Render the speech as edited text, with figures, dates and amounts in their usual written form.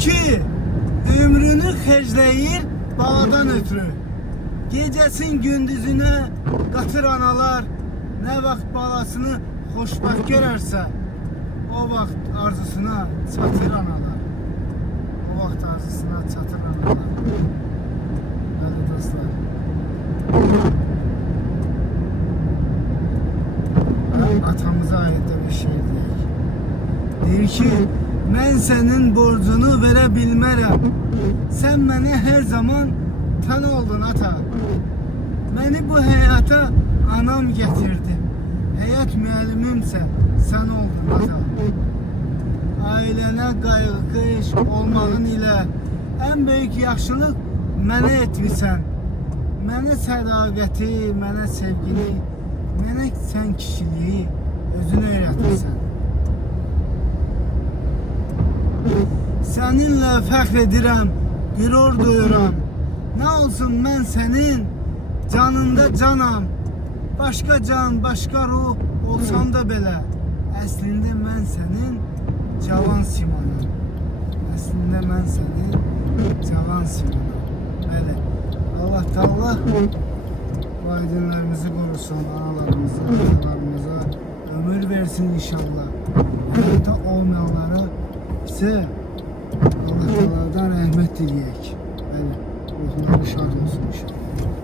ki ömrünü xərcləyir baladan ötürü. Gecəsin gündüzünə qatır analar, nə vaxt balasını xoşbəxt görərsə, o vaxt arzusuna çatır analar. O vaxt arzusuna çatır analar. Bəli dostlar. Atamıza ait de bir şey deyək. Deyir ki, mən sənin borcunu verə bilmərəm. Sən mənə hər zaman tan oldun ata. Məni bu həyata anam gətirdi. Həyat müəllimimsə sən oldun ata. Ailənə qayğı-qış olmağın ilə ən böyük yaxşılıq mənə etmisən. Mənə sədaqəti, mənə sevgini, mənə sən kişiliyi özünü öyrətmirsən. Səninlə fəxr edirəm, qürur duyuram. Nə olsun mən sənin canında canam. Başqa can, başqa ruh olsam da belə, əslində mən sənin cavan simanam. Əslində mən sənin cavan simanam. Bəli, Allah Teala valideynlərimizi qorusun, analarımıza, atalarımıza ömür versin inşallah. Həyata olmayanlara ise Allah Teala'dan rəhmət diləyək. Bəli, ruhları şad olsun inşallah.